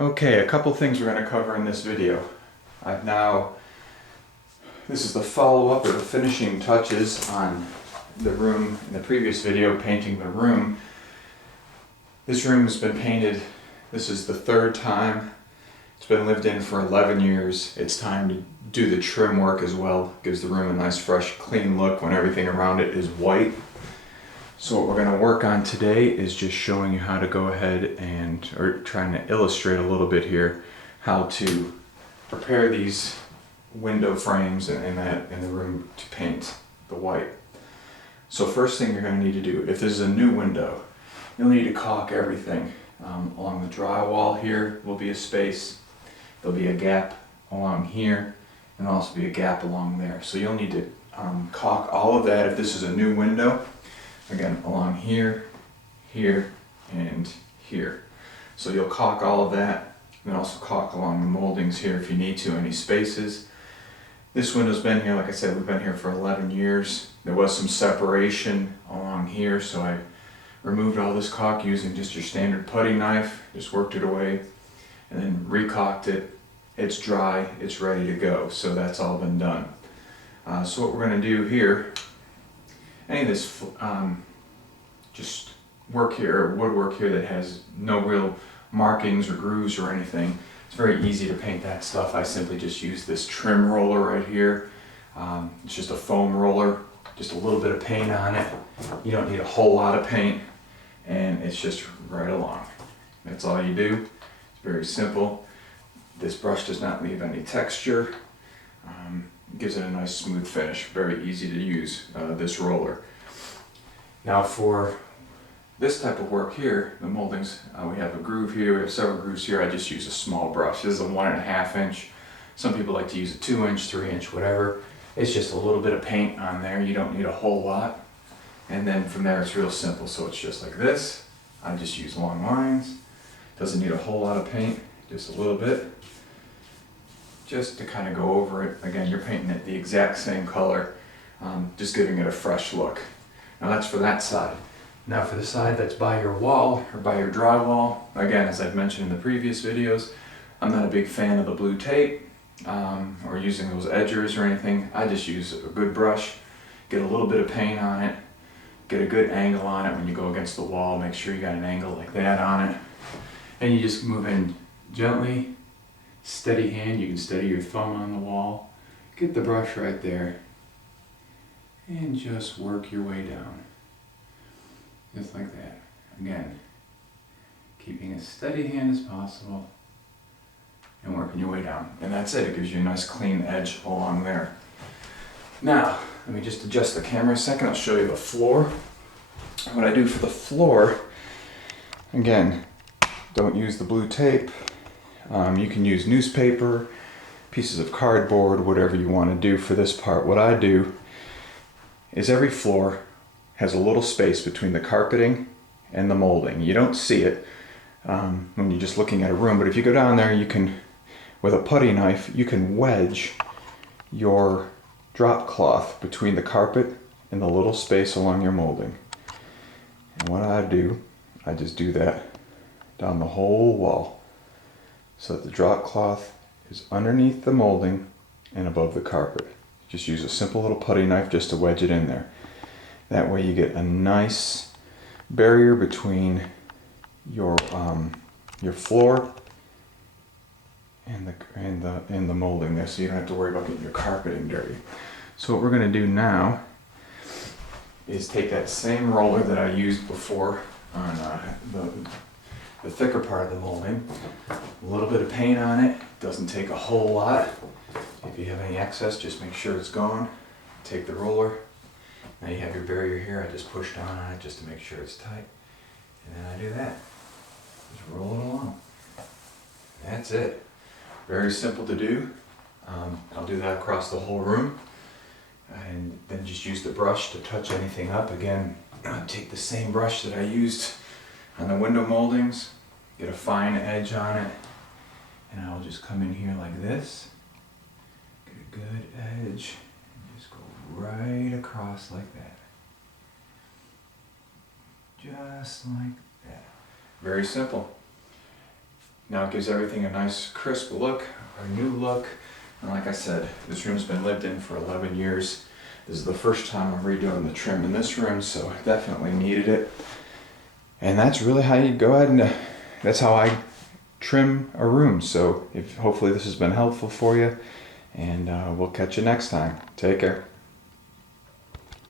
Okay, a couple things we're going to cover in this video. This is the follow-up or the finishing touches on the room in the previous video, painting the room. This room has been painted, this is the third time. It's been lived in for 11 years. It's time to do the trim work as well. Gives the room a nice, fresh, clean look when everything around it is white. So what we're going to work on today is just showing you how to go ahead or trying to illustrate a little bit here, how to prepare these window frames in the room to paint the white. So first thing you're going to need to do, if this is a new window, you'll need to caulk everything. Along the drywall here will be a space. There'll be a gap along here, and there'll also be a gap along there. So you'll need to caulk all of that if this is a new window. Again, along here, here, and here. So you'll caulk all of that, and then also caulk along the moldings here if you need to, any spaces. This window's been here, like I said, we've been here for 11 years. There was some separation along here, so I removed all this caulk using just your standard putty knife, just worked it away, and then recaulked it. It's dry, it's ready to go, so that's all been done. So what we're going to do here, any of this just work here, woodwork here that has no real markings or grooves or anything, it's very easy to paint that stuff. I simply just use this trim roller right here. It's just a foam roller, just a little bit of paint on it. You don't need a whole lot of paint, and it's just right along. That's all you do. It's very simple. This brush does not leave any texture. Gives it a nice smooth finish. Very easy to use, this roller. Now for this type of work here, the moldings, we have a groove here, we have several grooves here. I just use a small brush. This is a 1.5 inch. Some people like to use a 2 inch, 3 inch, whatever. It's just a little bit of paint on there. You don't need a whole lot. And then from there it's real simple. So it's just like this. I just use long lines. Doesn't need a whole lot of paint, just a little bit. Just to kind of go over it. Again, you're painting it the exact same color, just giving it a fresh look. Now that's for that side. Now for the side that's by your wall or by your drywall, again, as I've mentioned in the previous videos, I'm not a big fan of the blue tape or using those edgers or anything. I just use a good brush, get a little bit of paint on it, get a good angle on it when you go against the wall. Make sure you got an angle like that on it. And you just move in gently, steady hand. You can steady your thumb on the wall. Get the brush right there and just work your way down. Just like that. Again, keeping as steady hand as possible and working your way down. And that's it. It gives you a nice clean edge along there. Now, let me just adjust the camera a second. I'll show you the floor. What I do for the floor, again, don't use the blue tape. You can use newspaper, pieces of cardboard, whatever you want to do for this part. What I do is every floor has a little space between the carpeting and the molding. You don't see it when you're just looking at a room, but if you go down there, you can, with a putty knife, you can wedge your drop cloth between the carpet and the little space along your molding. And what I do, I just do that down the whole wall, so that the drop cloth is underneath the molding and above the carpet. Just use a simple little putty knife just to wedge it in there. That way you get a nice barrier between your floor and the molding there, so you don't have to worry about getting your carpeting dirty. So what we're going to do now is take that same roller that I used before on the thicker part of the molding, a little bit of paint on it, doesn't take a whole lot. If you have any excess, just make sure it's gone. Take the roller, now you have your barrier here. I just push down on it just to make sure it's tight, and then I do that. Just roll it along. That's it. Very simple to do. I'll do that across the whole room, and then just use the brush to touch anything up. Again, take the same brush that I used on the window moldings, get a fine edge on it, and I'll just come in here like this, get a good edge, and just go right across like that. Just like that. Very simple. Now it gives everything a nice crisp look, a new look. And like I said, this room's been lived in for 11 years. This is the first time I'm redoing the trim in this room, so I definitely needed it. And that's really how you go ahead and, that's how I trim a room. So hopefully this has been helpful for you, and we'll catch you next time. Take care.